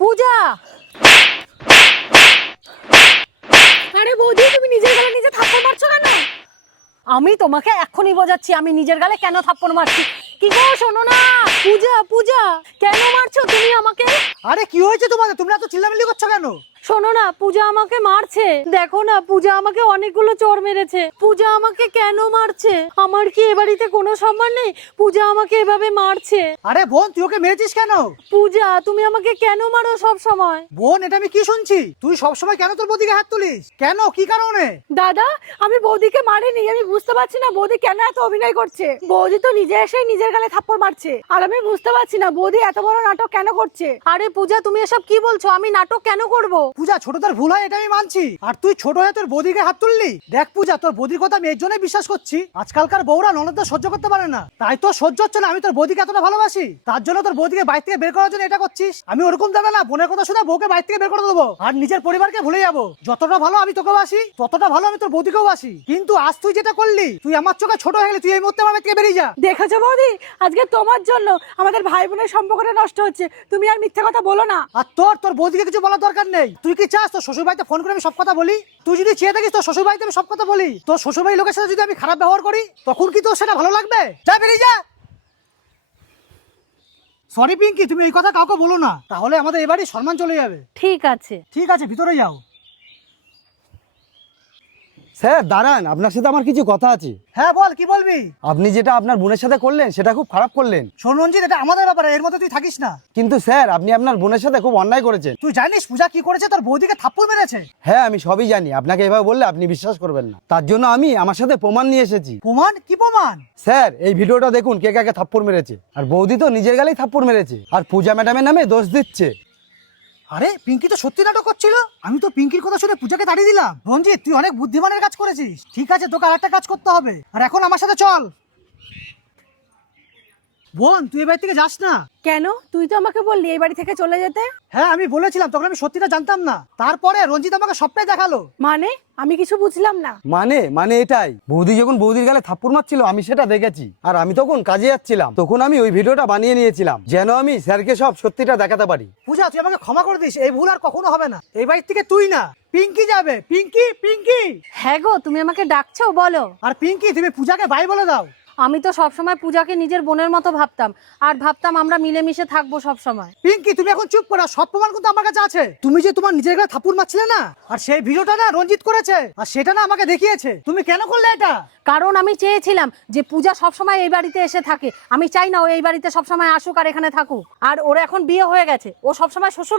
পূজা, আরে বৌদি তুমি নিজের গালে নিজে থাপ্পড় মারছো কেন? আমি তোমাকে এখনই বোঝাচ্ছি আমি নিজের গালে কেন থাপ্পড় মারছি। কি গো শোনো না। পূজা পূজা, কেন মারছো তুমি আমাকে? আরে কি হয়েছে তোমাদের? তোমরা এত চিল্লামিল্লি করছো কেন? শোনো না, পূজা আমাকে মারছে। দেখো না, পূজা আমাকে অনেকগুলো চড় মেরেছে। পূজা আমাকে কেন মারছে? আমার কি এ বাড়িতে কোনো সম্মান নেই? পূজা আমাকে এভাবে মারছে। আরে বোন, তুই ওকে মেরেছিস কেন? পূজা, তুমি আমাকে কেন মারো সব সময়? বোন, এটা আমি কি শুনছি? তুই সবসময় কেন তোর বৌদিকে হাত তুলিস? কেন, কি কারণে? দাদা, আমি বৌদিকে মারিনি। আমি বুঝতে পারছি না বৌদি কেন এত অভিনয় করছে। বৌদি তো নিজে এসে নিজের গালে থাপ্পড় মারছে, আর আমি বুঝতে পারছি না বৌদি এত বড় নাটক কেন করছে। আরে পূজা, তুমি এসব কি বলছো? আমি নাটক কেন করব? পূজা, ছোটদের ভুল হয় এটা আমি মানছি, আর তুই ছোট হয়ে তোর বৌদিকে হাত তুললি। দেখ পূজা, তোর বৌদির কথা আমি এর জন্যই বিশ্বাস করছি, আজকালকার বউরা ননদদের সহ্য করতে পারে না, তাই তো সহ্য হচ্ছে না। আমি তোর বৌদিকে এতটা ভালোবাসি, তার জন্য তোর বৌদিকে বাইরে থেকে বের করার জন্য এটা করছিস। আমি ওরকম দেবে না, বোনের কথা শুনে বউকে বাইরে থেকে বের করে দেবো, আর নিজের পরিবারকে ভুলে যাবো। যতটা ভালো আমি তোকে বাসি, ততটা ভালো আমি তোর বৌদিকেও বাসি। কিন্তু আজ তুই যেটা করলি, তুই আমার চোখে ছোট হয়ে গেলি। তুই এই মুহূর্তে আমার বাড়ি থেকে বেরিয়ে যা। দেখেছো বৌদি, আজকে তোমার জন্য আমাদের ভাই বোনের সম্পর্কটা নষ্ট হচ্ছে। তুমি আর মিথ্যে কথা বলো না। আর তোর বৌদিকে কিছু বলার দরকার নেই। তুই কি চাস তোর শ্বশুর বাড়িতে ফোন করে আমি সব কথা বলি? তুই যদি চেয়ে থাকিস তোর শ্বশুর বাড়িতে আমি সব কথা বলি, তোর শ্বশুর বাড়ির লোকের সাথে যদি আমি খারাপ ব্যবহার করি, তখন কি তোর সেটা ভালো লাগবে? যা, বেরিয়ে যা। সরি পিঙ্কি, তুমি এই কথা কাউকে বলো না, তাহলে আমাদের এবারই সম্মান চলে যাবে। ঠিক আছে। ঠিক আছে, ভিতরে যাও। স্যার দাঁড়ান, আপনার সাথে আমার কিছু কথা আছে। হ্যাঁ বল, কি বলবি? আপনি যেটা আপনার বোনের সাথে করলেন সেটা খুব খারাপ করলেন। শোন রঞ্জিত, এটা আমাদের ব্যাপারে, এর মধ্যে তুই থাকিস না। কিন্তু স্যার, আপনি আপনার বোনের সাথে খুব অন্যায় করেছেন। তুই জানিস পূজা কি করেছে? তোর বৌদিকে থাপ্পড় মেরেছে। হ্যাঁ, আমি সবই জানি। আপনাকে এভাবে বললে আপনি বিশ্বাস করবেন না, তার জন্য আমি আমার সাথে প্রমাণ নিয়ে এসেছি। প্রমাণ? কি প্রমাণ? স্যার, এই ভিডিওটা দেখুন, কে কাকে থাপ্পড় মেরেছে। আর বৌদি তো নিজের গালেই থাপ্পড় মেরেছে, আর পূজা ম্যাডামের নামে দোষ দিচ্ছে। আরে পিঙ্কি তো সত্যি নাটক করছিল। আমি তো পিঙ্কির কথা শুনে পূজাকে তাড়িয়ে দিলাম। রঞ্জিত, তুই অনেক বুদ্ধিমানের কাজ করেছিস। ঠিক আছে, তোকে আরেকটা কাজ করতে হবে, আর এখন আমার সাথে চল। বোন, তুই এ বাড়ি থেকে যাস না। কেন? তুই তো আমাকে বললি এই বাড়ি থেকে চলে যেতে। হ্যাঁ, আমি বলেছিলাম, তখন আমি সত্যিটা জানতাম না। তারপরে রঞ্জিত আমাকে সবটাই দেখালো। মানে? আমি কিছু বুঝলাম না। মানে এটাই, বৌদি যখন বৌদির গালে থাপ্পড় মারছিল আমি সেটা দেখেছি, আর আমি তখন কাজে যাচ্ছিলাম, তখন আমি ওই ভিডিওটা বানিয়ে নিয়েছিলাম যেন আমি স্যারকে সব সত্যিটা দেখাতে পারি। পূজা, তুই আমাকে ক্ষমা করে দিস, এই ভুল আর কখনো হবে না। এই বাড়ি থেকে তুই না, পিঙ্কি যাবে। পিঙ্কি, পিঙ্কি। হ্যাঁ গো, তুমি আমাকে ডাকছো? বলো। আর পিঙ্কি, তুমি পূজাকে বাই বলে দাও। আমি তো সবসময় পূজাকে নিজের বোনের মতো ভাবতাম, আর ভাবতাম আমরা মিলেমিশে থাকবো সব সময়। পিঙ্কি, তুমি এখন চুপ করো, সব প্রমাণ কিন্তু আমার কাছে আছে। তুমি যে তোমার নিজের গায়ে থাপ্পড় মারছিলে না, আর সেই ভিডিওটা না রঞ্জিত করেছে, আর সেটা না আমাকে দেখিয়েছে। তুমি কেন করলে এটা? কারণ আমি চেয়েছিলাম যে পূজা সবসময় এই বাড়িতে এসে থাকে। আমি চাই না ও এই বাড়িতে সবসময় আসুক আর এখানে থাকুক। আর ওর এখন বিয়ে হয়ে গেছে, ও সবসময় শ্বশুর